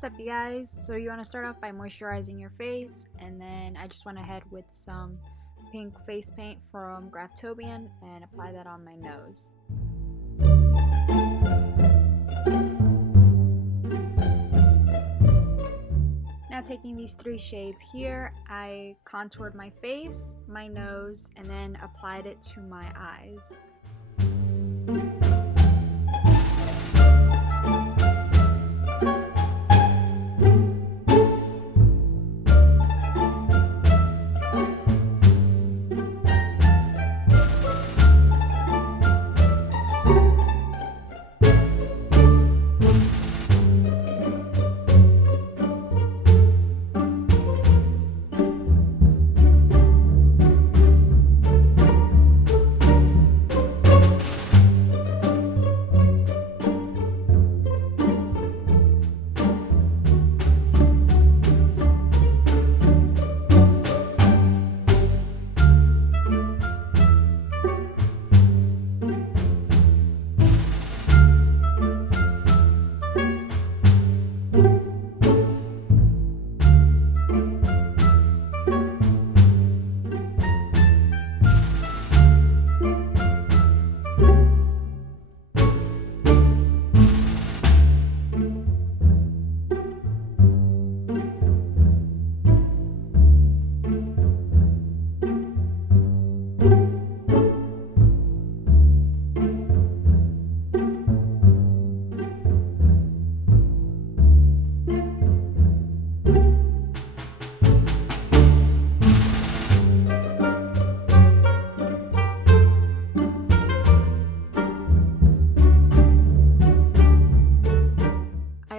What's up, you guys? So you want to start off by moisturizing your face, and then I just went ahead with some pink face paint from Graftobian and apply that on my nose. Now taking these three shades here, I contoured my face, my nose, and then applied it to my eyes.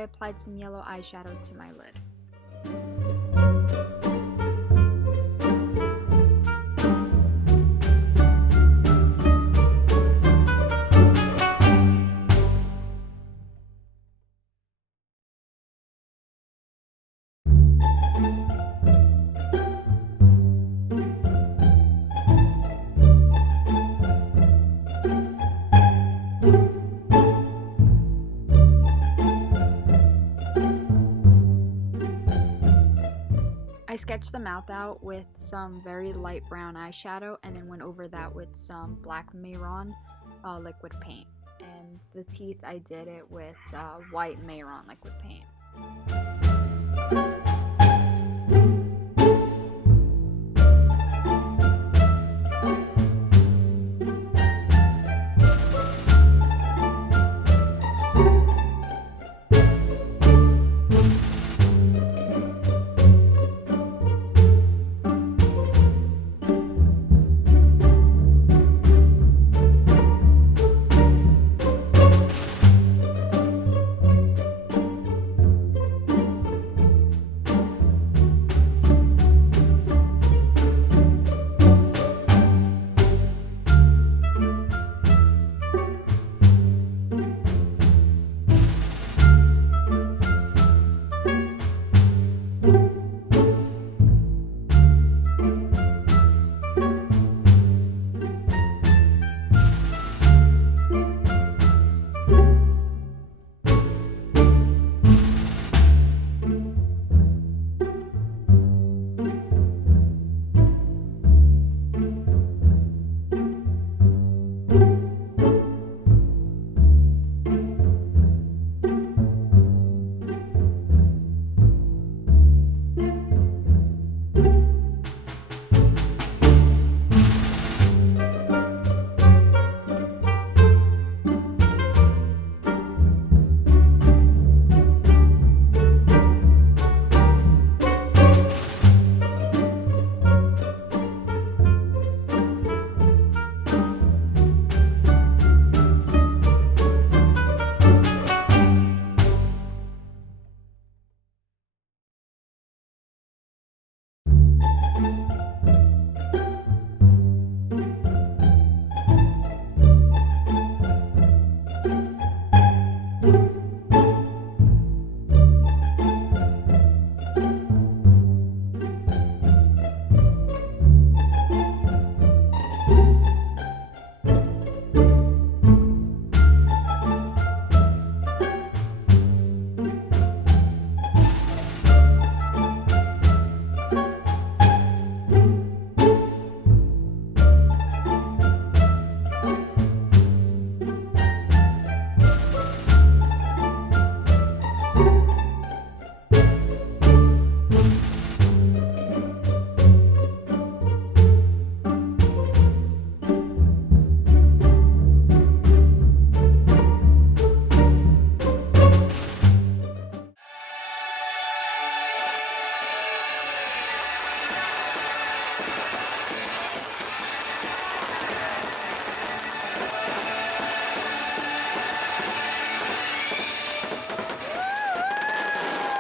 Applied some yellow eyeshadow to my lid. I sketched the mouth out with some very light brown eyeshadow and then went over that with some black mehron liquid paint. And the teeth, I did it with white mehron liquid paint.